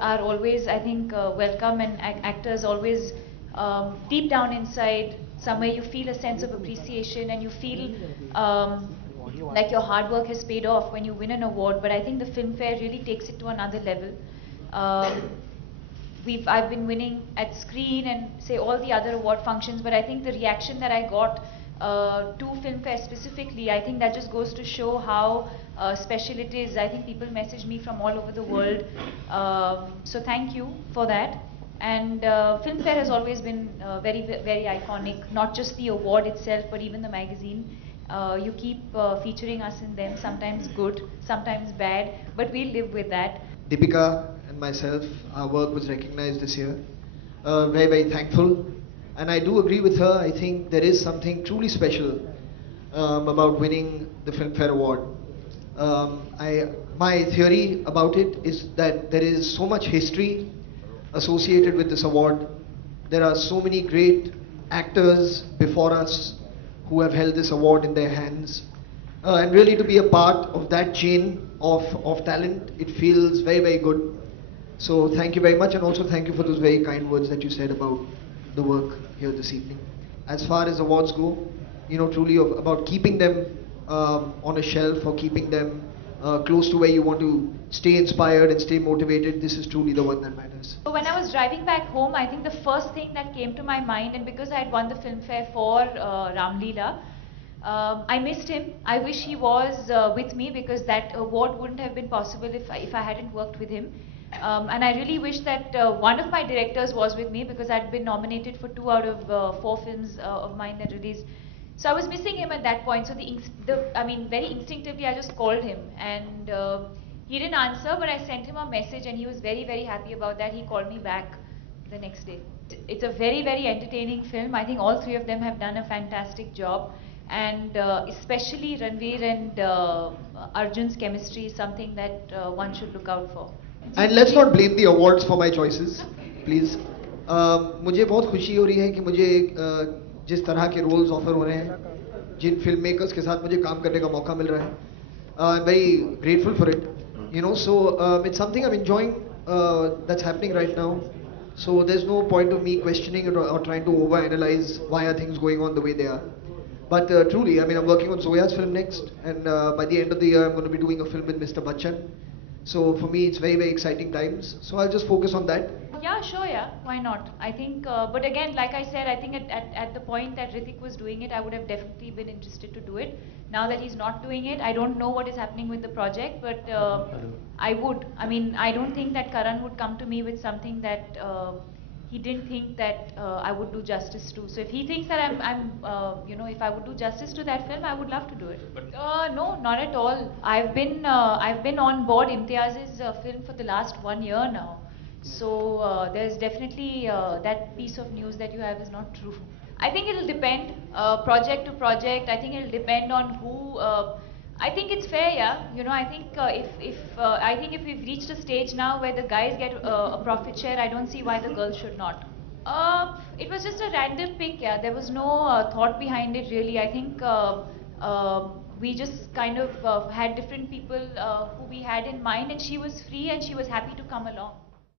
are always, I think, welcome, and actors always, deep down inside, somewhere you feel a sense of appreciation, and you feel like your hard work has paid off when you win an award. But I think the Filmfare really takes it to another level. Um, I've been winning at Screen and say all the other award functions, but I think the reaction that I got to Filmfare specifically, I think that just goes to show how special it is. I think people message me from all over the world, so thank you for that. And Filmfare has always been very iconic, not just the award itself, but even the magazine. You keep featuring us in them, sometimes good, sometimes bad, but we live with that. Deepika and myself, our work was recognized this year. Very thankful. And I do agree with her. I think there is something truly special about winning the Filmfare Award. My theory about it is that there is so much history associated with this award. There are so many great actors before us who have held this award in their hands. And really to be a part of that chain of talent, it feels very good. So thank you very much, and also thank you for those very kind words that you said about the work here this evening. As far as awards go, truly about keeping them on a shelf, or keeping them close to where you want to stay inspired and stay motivated, this is truly the one that matters. So when I was driving back home, I think the first thing that came to my mind, and because I had won the Filmfare for Ram Leela, I missed him. I wish he was with me, because that award wouldn't have been possible if I hadn't worked with him. And I really wish that one of my directors was with me, because I'd been nominated for 2 out of 4 films of mine that released. So I was missing him at that point. So very instinctively I just called him, and he didn't answer, but I sent him a message, and he was very happy about that. He called me back the next day. It's a very entertaining film. I think all 3 of them have done a fantastic job. And especially Ranveer and Arjun's chemistry is something that one should look out for. And let's not blame the awards for my choices, please. मुझे बहुत खुशी हो रही है कि मुझे जिस तरह के roles offer हो रहे हैं, जिन filmmakers के साथ मुझे काम करने का मौका मिल रहा है, I'm very grateful for it. So it's something I'm enjoying that's happening right now. So there's no point of me questioning it, or trying to overanalyze why are things going on the way they are. But truly, I'm working on Zoya's film next, and by the end of the year I'm going to be doing a film with Mr. Bachchan. So for me it's very exciting times. So I'll just focus on that. Yeah, sure, yeah. Why not? I think, but again, like I said, I think at the point that Hrithik was doing it, I would have definitely been interested to do it. Now that he's not doing it, I don't know what is happening with the project, but I would. I don't think that Karan would come to me with something that he didn't think that I would do justice to. So if he thinks that if I would do justice to that film, I would love to do it. No, not at all. I've been on board Imtiaz's film for the last 1 year now. So there's definitely that piece of news that you have is not true. I think it'll depend project to project. I think it'll depend on who. I think it's fair, yeah. I think if we've reached a stage now where the guys get a profit share, I don't see why the girls should not. It was just a random pick, yeah. There was no thought behind it really. I think we just kind of had different people who we had in mind, and she was free and she was happy to come along.